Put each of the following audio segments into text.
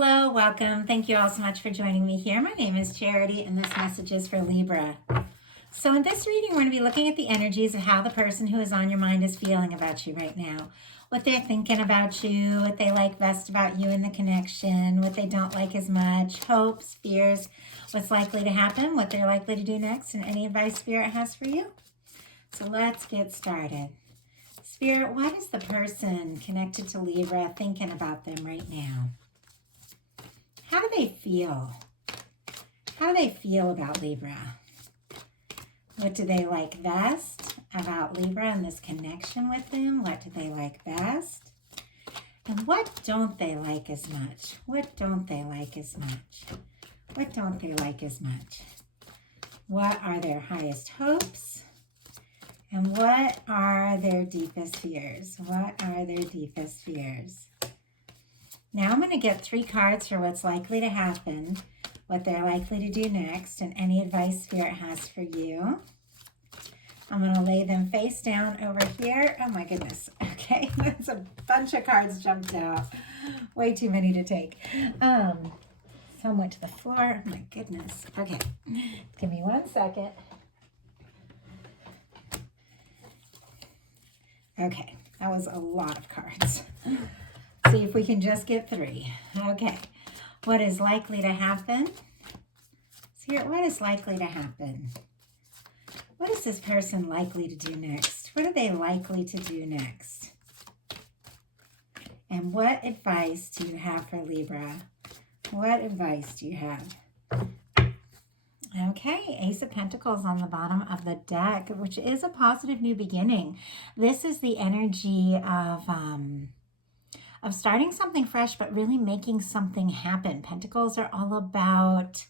Hello, welcome. Thank you all so much for joining me here. My name is Charity, and this message is for Libra. So in this reading, we're going to be looking at the energies of how the person who is on your mind is feeling about you right now. What they're thinking about you, what they like best about you in the connection, what they don't like as much, hopes, fears, what's likely to happen, what they're likely to do next, and any advice Spirit has for you. So let's get started. Spirit, what is the person connected to Libra thinking about them right now? How do they feel? How do they feel about Libra? What do they like best about Libra and this connection with them? What do they like best? And what don't they like as much? What don't they like as much? What don't they like as much? What are their highest hopes? And what are their deepest fears? What are their deepest fears? Now I'm going to get 3 cards for what's likely to happen, what they're likely to do next, and any advice Spirit has for you. I'm going to lay them face down over here. Oh my goodness. Okay, that's a bunch of cards jumped out. Way too many to take. Some went to the floor. Oh my goodness. Okay, give me 1 second. Okay, that was a lot of cards. See if we can just get 3. Okay, what is likely to happen? Spirit, what is likely to happen? What is this person likely to do next? What are they likely to do next? And what advice do you have for Libra? What advice do you have? Okay, Ace of Pentacles on the bottom of the deck, which is a positive new beginning. This is the energy of starting something fresh, but really making something happen. Pentacles are all about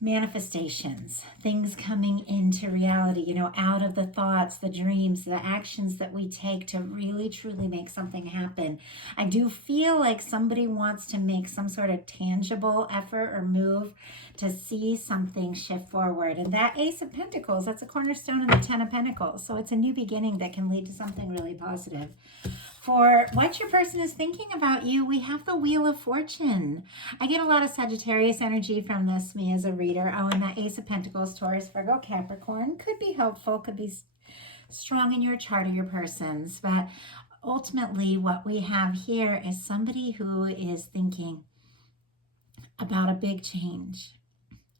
manifestations, things coming into reality, out of the thoughts, the dreams, the actions that we take to really truly make something happen. I do feel like somebody wants to make some sort of tangible effort or move to see something shift forward. And that Ace of Pentacles, that's a cornerstone of the 10 of Pentacles. So it's a new beginning that can lead to something really positive. For what your person is thinking about you, we have the Wheel of Fortune. I get a lot of Sagittarius energy from this, me as a reader. Oh, and that Ace of Pentacles, Taurus, Virgo, Capricorn could be helpful, could be strong in your chart of your person's. But ultimately, what we have here is somebody who is thinking about a big change,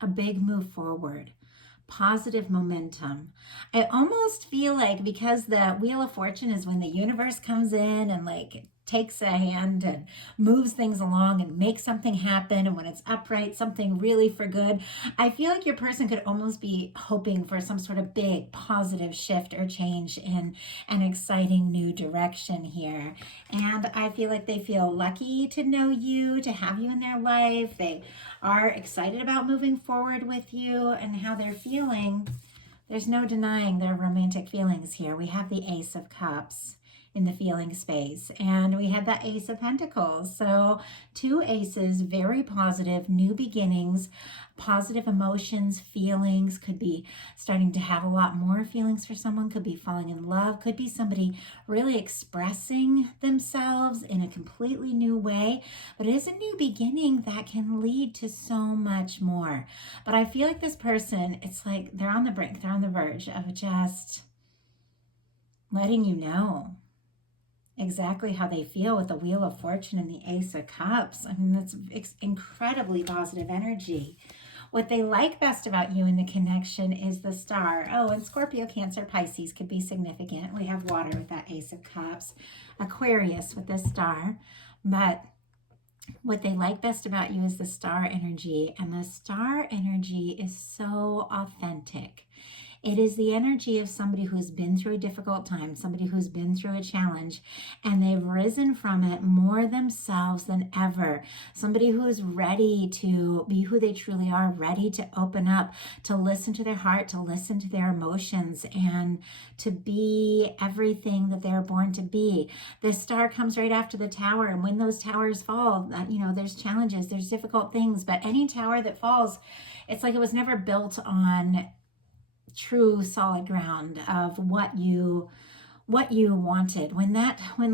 a big move forward. Positive momentum. I almost feel like, because the Wheel of Fortune is when the universe comes in and takes a hand and moves things along and makes something happen, and when it's upright, something really for good. I feel like your person could almost be hoping for some sort of big positive shift or change in an exciting new direction here. And I feel like they feel lucky to know you, to have you in their life. They are excited about moving forward with you and how they're feeling. There's no denying their romantic feelings here. We have the Ace of Cups in the feeling space, and we had that Ace of Pentacles. So 2 aces, very positive, new beginnings, positive emotions, feelings. Could be starting to have a lot more feelings for someone, could be falling in love, could be somebody really expressing themselves in a completely new way. But it is a new beginning that can lead to so much more. But I feel like this person, it's like they're on the brink, they're on the verge of just letting you know exactly how they feel with the Wheel of Fortune and the Ace of Cups. I mean, that's incredibly positive energy. What they like best about you in the connection is the Star. Oh, and Scorpio, Cancer, Pisces could be significant. We have water with that Ace of Cups. Aquarius with the Star. But what they like best about you is the Star energy. And the Star energy is so authentic. It is the energy of somebody who's been through a difficult time, somebody who's been through a challenge, and they've risen from it more themselves than ever. Somebody who is ready to be who they truly are, ready to open up, to listen to their heart, to listen to their emotions, and to be everything that they're born to be. The Star comes right after the Tower, and when those towers fall, there's challenges, there's difficult things, but any tower that falls, it's like it was never built on true solid ground of what you what you wanted. When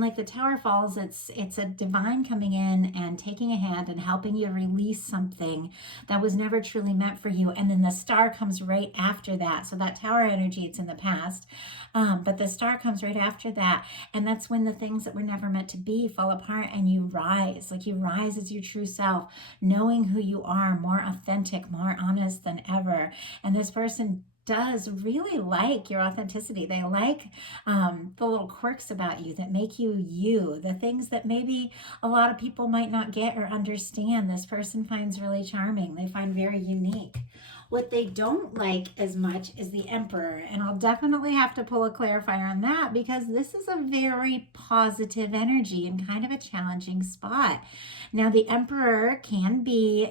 like the tower falls, it's a divine coming in and taking a hand and helping you release something that was never truly meant for you. And then the star comes right after that. So that tower energy, it's in the past, but the star comes right after that. And that's when the things that were never meant to be fall apart and you rise. Like you rise as your true self, knowing who you are, more authentic, more honest than ever. And this person does really like your authenticity. They like the little quirks about you that make you you, the things that maybe a lot of people might not get or understand. This person finds really charming. They find very unique. What they don't like as much is the Emperor. And I'll definitely have to pull a clarifier on that because this is a very positive energy and kind of a challenging spot. Now, the Emperor can be,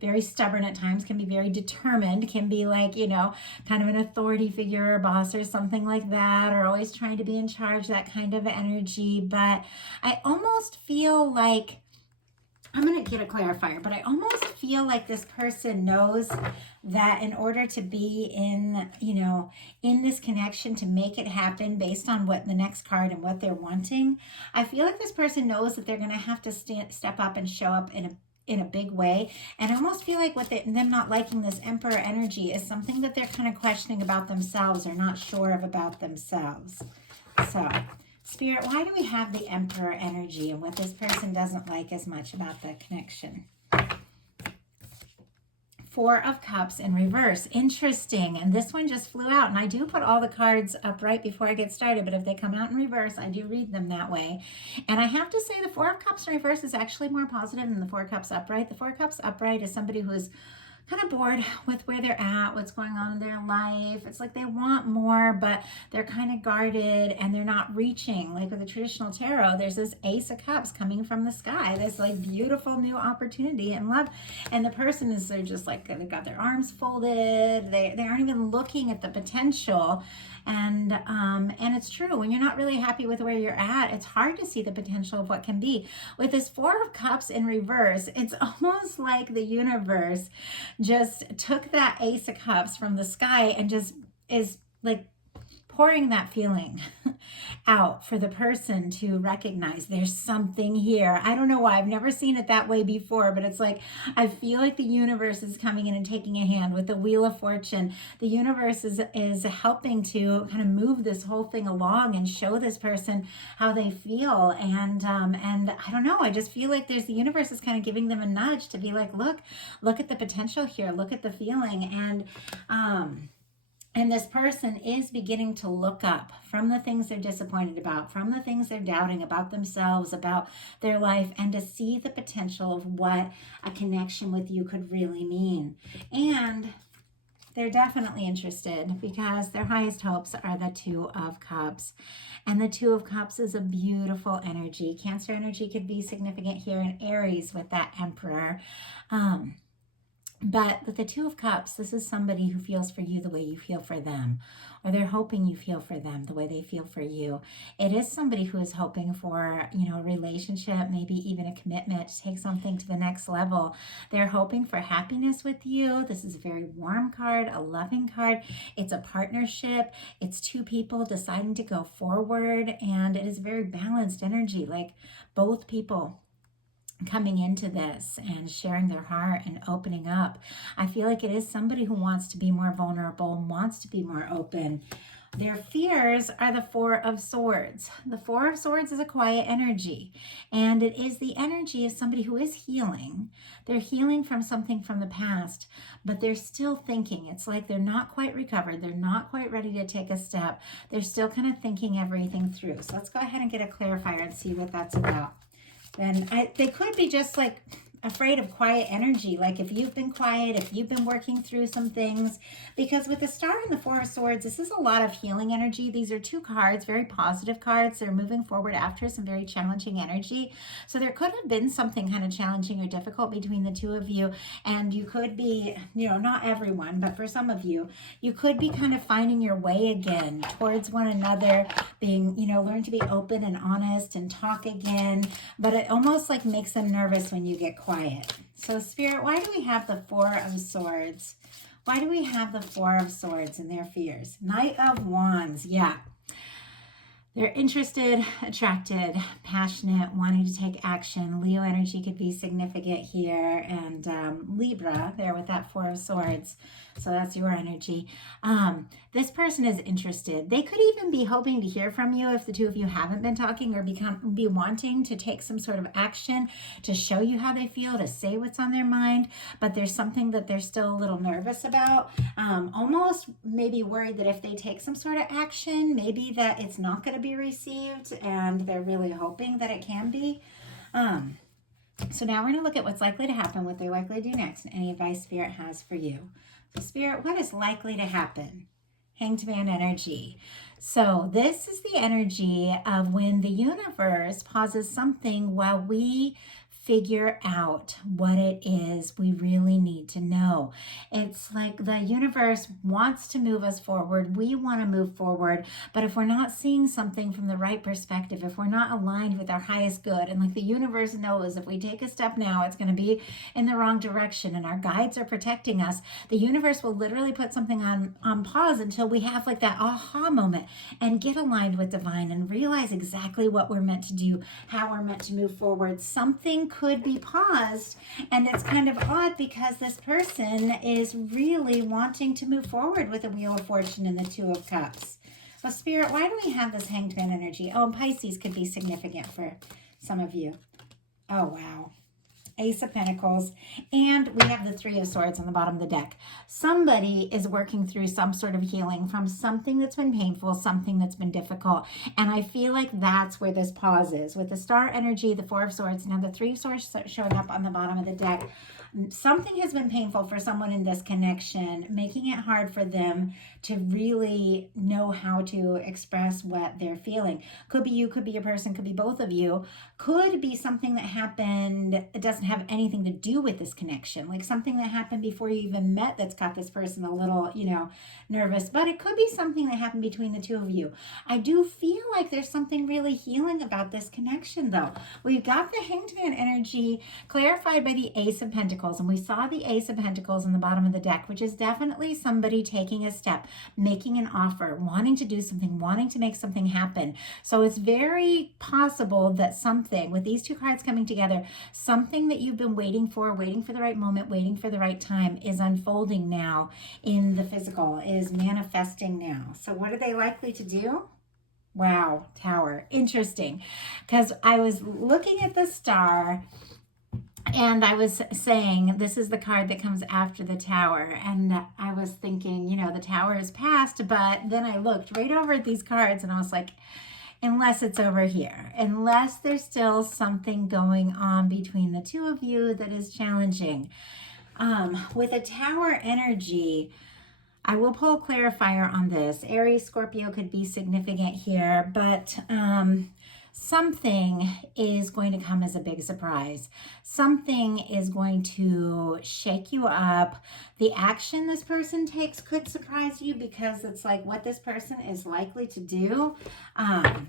very stubborn at times, can be very determined, can be like, kind of an authority figure or boss or something like that, or always trying to be in charge, that kind of energy. But I almost feel like, I'm going to get a clarifier, but I almost feel like this person knows that in order to be in this connection, to make it happen based on what the next card and what they're wanting, I feel like this person knows that they're going to have to step up and show up in a big way. And I almost feel like them not liking this Emperor energy is something that they're kind of questioning about themselves or not sure of about themselves. So, Spirit, why do we have the Emperor energy and what this person doesn't like as much about the connection? Four of Cups in reverse. Interesting. And this one just flew out. And I do put all the cards up right before I get started, but if they come out in reverse, I do read them that way. And I have to say the Four of Cups in reverse is actually more positive than the Four of Cups upright. The Four of Cups upright is somebody who is kind of bored with where they're at, what's going on in their life. It's like they want more, but they're kind of guarded and they're not reaching. Like with the traditional tarot, there's this Ace of Cups coming from the sky, this like beautiful new opportunity and love. And the person is, they're just like, they've got their arms folded. They aren't even looking at the potential. And it's true, when you're not really happy with where you're at, it's hard to see the potential of what can be. With this Four of Cups in reverse, it's almost like the universe just took that Ace of Cups from the sky and just is like pouring that feeling out for the person to recognize there's something here. I don't know why. I've never seen it that way before, but it's like I feel like the universe is coming in and taking a hand with the Wheel of Fortune. The universe is helping to kind of move this whole thing along and show this person how they feel. And I don't know. I just feel like the universe is kind of giving them a nudge to be like, look at the potential here. Look at the feeling. And this person is beginning to look up from the things they're disappointed about, from the things they're doubting about themselves, about their life, and to see the potential of what a connection with you could really mean. And they're definitely interested because their highest hopes are the Two of Cups. And the Two of Cups is a beautiful energy. Cancer energy could be significant here in Aries with that Emperor. But with the Two of Cups, this is somebody who feels for you the way you feel for them, or they're hoping you feel for them the way they feel for you. It is somebody who is hoping for, a relationship, maybe even a commitment to take something to the next level. They're hoping for happiness with you. This is a very warm card, a loving card. It's a partnership. It's two people deciding to go forward, and it is very balanced energy, like both people coming into this and sharing their heart and opening up. I feel like it is somebody who wants to be more vulnerable, wants to be more open. Their fears are the Four of Swords. The Four of Swords is a quiet energy, and it is the energy of somebody who is healing. They're healing from something from the past, but they're still thinking. It's like they're not quite recovered. They're not quite ready to take a step. They're still kind of thinking everything through. So let's go ahead and get a clarifier and see what that's about. Then they could be just like afraid of quiet energy, like if you've been quiet, if you've been working through some things, because with the Star and the Four of Swords, this is a lot of healing energy. These are two cards, very positive cards. They're moving forward after some very challenging energy. So there could have been something kind of challenging or difficult between the two of you, and you could be, not everyone, but for some of you, you could be kind of finding your way again towards one another, being, learn to be open and honest and talk again, but it almost like makes them nervous when you get quiet. So Spirit, why do we have the Four of Swords? Why do we have the Four of Swords and their fears? Knight of Wands, yeah. They're interested, attracted, passionate, wanting to take action. Leo energy could be significant here. And Libra, there with that Four of Swords. So that's your energy. This person is interested. They could even be hoping to hear from you if the two of you haven't been talking, or be wanting to take some sort of action to show you how they feel, to say what's on their mind. But there's something that they're still a little nervous about. Almost maybe worried that if they take some sort of action, maybe that it's not going to be received, and they're really hoping that it can be. So now we're going to look at what's likely to happen, what they're likely to do next, and any advice Spirit has for you. So Spirit, what is likely to happen? Hanged Man energy. So this is the energy of when the universe pauses something while we figure out what it is we really need to know. It's like the universe wants to move us forward. We want to move forward. But if we're not seeing something from the right perspective, if we're not aligned with our highest good, and like the universe knows if we take a step now, it's going to be in the wrong direction, and our guides are protecting us, the universe will literally put something on pause until we have like that aha moment and get aligned with divine and realize exactly what we're meant to do, how we're meant to move forward. Something could be paused, and it's kind of odd because this person is really wanting to move forward with the Wheel of Fortune and the Two of Cups. Well, Spirit, why do we have this Hanged Man energy? Oh, and Pisces could be significant for some of you. Oh, wow. Ace of Pentacles, and we have the Three of Swords on the bottom of the deck. Somebody is working through some sort of healing from something that's been painful, something that's been difficult, and I feel like that's where this pause is. With the Star energy, the Four of Swords, now the Three of Swords showing up on the bottom of the deck. Something has been painful for someone in this connection, making it hard for them to really know how to express what they're feeling. Could be you, could be a person, could be both of you. Could be something that happened, it doesn't have anything to do with this connection. Like something that happened before you even met that's got this person a little, nervous. But it could be something that happened between the two of you. I do feel like there's something really healing about this connection, though. We've got the Hanged Man energy clarified by the Ace of Pentacles, and we saw the Ace of Pentacles in the bottom of the deck, which is definitely somebody taking a step, making an offer, wanting to do something, wanting to make something happen. So it's very possible that something, with these two cards coming together, something that you've been waiting for the right moment, waiting for the right time, is unfolding now in the physical, is manifesting now. So what are they likely to do? Wow, Tower. Interesting. Because I was looking at the Star, and I was saying, this is the card that comes after the Tower. And I was thinking, the Tower is past, but then I looked right over at these cards and I was like, unless it's over here, unless there's still something going on between the two of you that is challenging. With a Tower energy, I will pull a clarifier on this. Aries, Scorpio could be significant here, but something is going to come as a big surprise. Something is going to shake you up. The action this person takes could surprise you because it's like what this person is likely to do.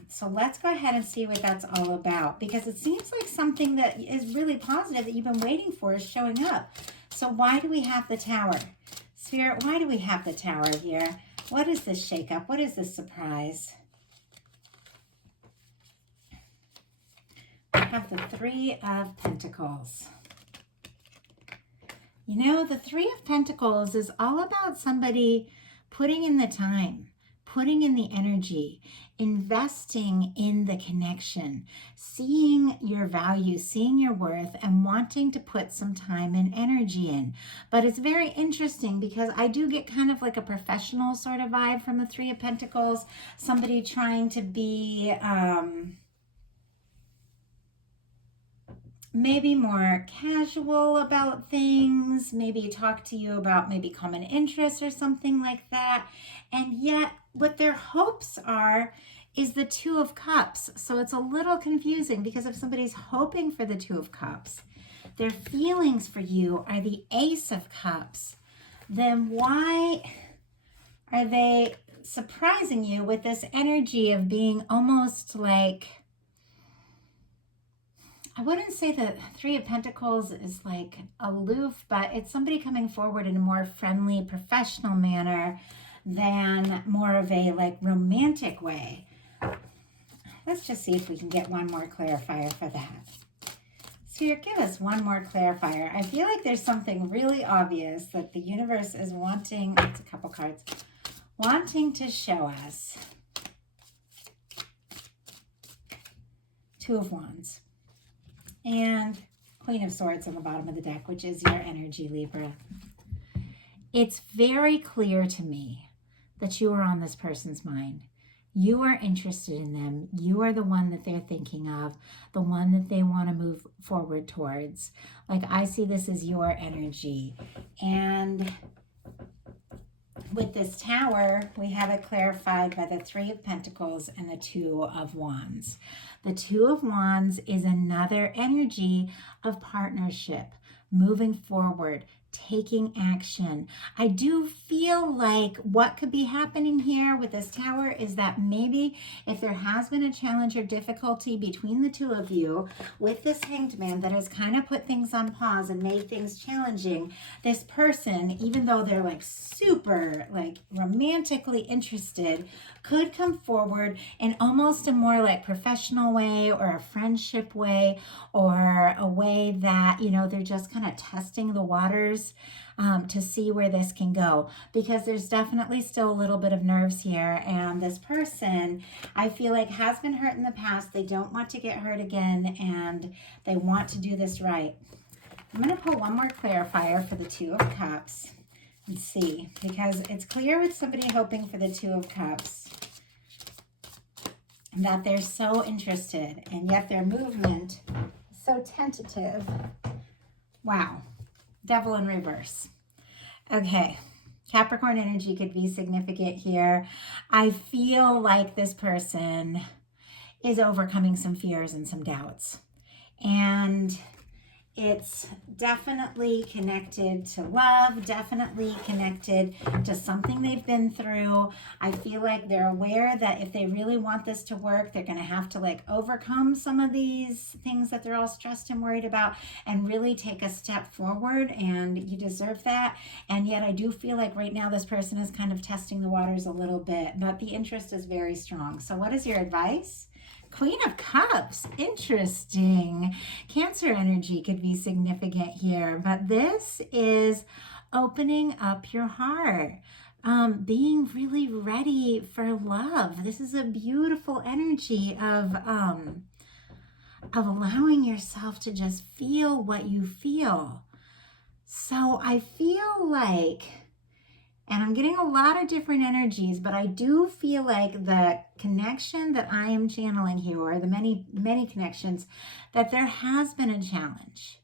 So let's go ahead and see what that's all about, because it seems like something that is really positive that you've been waiting for is showing up. So why do we have the Tower? Spirit, why do we have the Tower here? What is this shakeup? What is this surprise? I have the Three of Pentacles. The Three of Pentacles is all about somebody putting in the time, putting in the energy, investing in the connection, seeing your value, seeing your worth, and wanting to put some time and energy in. But it's very interesting because I do get kind of like a professional sort of vibe from the Three of Pentacles, somebody trying to be maybe more casual about things, maybe talk to you about maybe common interests or something like that. And yet what their hopes are is the Two of Cups. So it's a little confusing because if somebody's hoping for the Two of Cups, their feelings for you are the Ace of Cups, then why are they surprising you with this energy of being almost like, I wouldn't say that Three of Pentacles is like aloof, but it's somebody coming forward in a more friendly, professional manner than more of a like romantic way. Let's just see if we can get one more clarifier for that. Spirit, give us one more clarifier. I feel like there's something really obvious that the universe is wanting, it's a couple cards, wanting to show us. Two of Wands and Queen of Swords on the bottom of the deck, which is your energy, Libra. It's very clear to me that you are on this person's mind. You are interested in them. You are the one that they're thinking of, the one that they want to move forward towards. Like, I see this as your energy. And with this Tower, we have it clarified by the Three of Pentacles and the Two of Wands. The Two of Wands is another energy of partnership, moving forward, taking action. I do feel like what could be happening here with this Tower is that maybe if there has been a challenge or difficulty between the two of you with this Hanged Man that has kind of put things on pause and made things challenging, this person, even though they're like super like romantically interested, could come forward in almost a more like professional way or a friendship way or a way that, you know, they're just kind of testing the waters to see where this can go, because there's definitely still a little bit of nerves here. And this person, I feel like, has been hurt in the past. They don't want to get hurt again, and they want to do this right. I'm going to pull one more clarifier for the Two of Cups and see, because it's clear with somebody hoping for the Two of Cups that they're so interested, and yet their movement is so tentative. Wow. Devil in reverse. Okay. Capricorn energy could be significant here. I feel like this person is overcoming some fears and some doubts. And it's definitely connected to love, definitely connected to something they've been through. I feel like they're aware that if they really want this to work, they're going to have to like overcome some of these things that they're all stressed and worried about and really take a step forward, and you deserve that. And yet I do feel like right now this person is kind of testing the waters a little bit, but the interest is very strong. So what is your advice? Queen of Cups, interesting. Cancer energy could be significant here, but this is opening up your heart, being really ready for love. This is a beautiful energy of allowing yourself to just feel what you feel. So I feel like, and I'm getting a lot of different energies, but I do feel like the connection that I am channeling here, or the many connections, that there has been a challenge.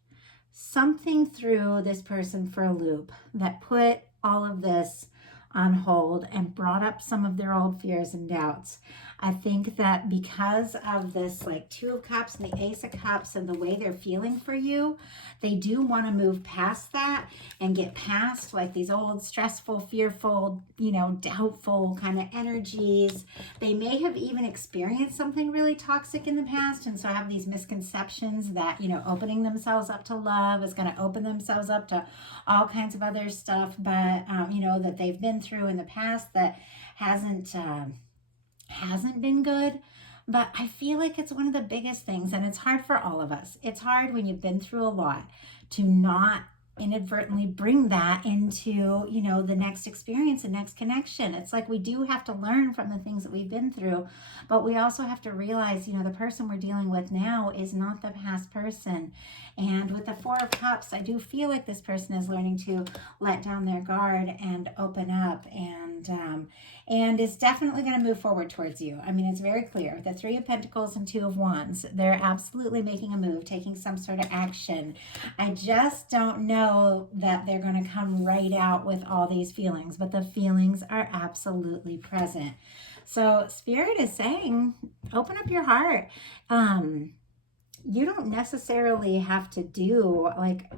Something threw this person for a loop that put all of this on hold and brought up some of their old fears and doubts. I think that because of this like Two of Cups and the Ace of Cups and the way they're feeling for you, they do want to move past that and get past like these old stressful, fearful, you know, doubtful kind of energies. They may have even experienced something really toxic in the past, and so have these misconceptions that, you know, opening themselves up to love is going to open themselves up to all kinds of other stuff, but you know, that they've been through in the past that hasn't been good. But I feel like it's one of the biggest things, and it's hard for all of us. It's hard when you've been through a lot to not inadvertently bring that into, you know, the next experience and next connection. It's like we do have to learn from the things that we've been through, but we also have to realize, you know, the person we're dealing with now is not the past person. And with the Four of Cups, I do feel like this person is learning to let down their guard and open up, and is definitely going to move forward towards you. I mean, it's very clear. The Three of Pentacles and Two of Wands, they're absolutely making a move, taking some sort of action. I just don't know that they're going to come right out with all these feelings, but the feelings are absolutely present. So Spirit is saying, open up your heart. You don't necessarily have to do like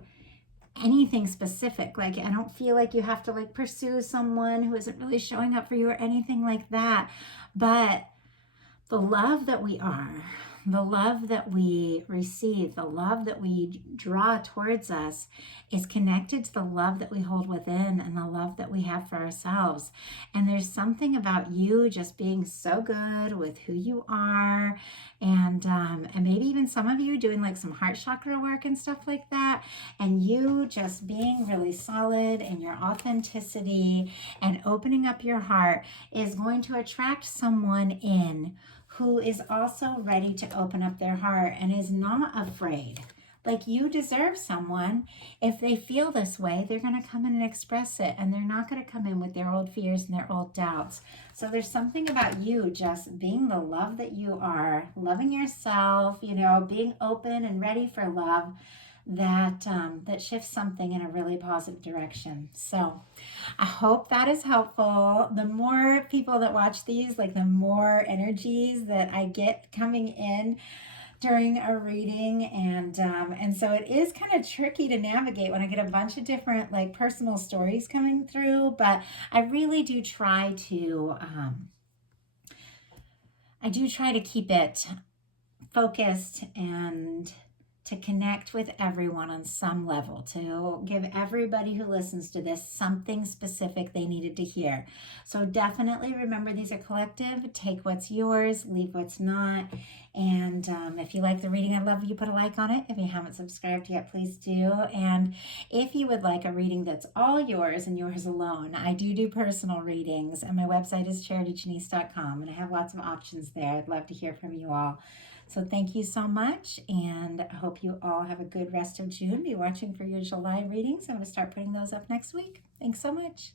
anything specific. Like, I don't feel like you have to like pursue someone who isn't really showing up for you or anything like that. But the love that we are, the love that we receive, the love that we draw towards us is connected to the love that we hold within and the love that we have for ourselves. And there's something about you just being so good with who you are, and maybe even some of you doing like some heart chakra work and stuff like that, and you just being really solid in your authenticity and opening up your heart is going to attract someone in who is also ready to open up their heart and is not afraid. Like, you deserve someone. If they feel this way, they're going to come in and express it, and they're not going to come in with their old fears and their old doubts. So there's something about you just being the love that you are, loving yourself, being open and ready for love, that shifts something in a really positive direction. So I hope that is helpful. The more people that watch these, like the more energies that I get coming in during a reading, and so it is kind of tricky to navigate when I get a bunch of different like personal stories coming through, but I really do try to keep it focused and to connect with everyone on some level, to give everybody who listens to this something specific they needed to hear. So definitely remember, these are collective. Take what's yours, leave what's not. And if you like the reading, I'd love you put a like on it. If you haven't subscribed yet, please do. And if you would like a reading that's all yours and yours alone, I do personal readings, and my website is charityjanice.com, and I have lots of options there. I'd love to hear from you all. So thank you so much, and I hope you all have a good rest of June. Be watching for your July readings. I'm going to start putting those up next week. Thanks so much.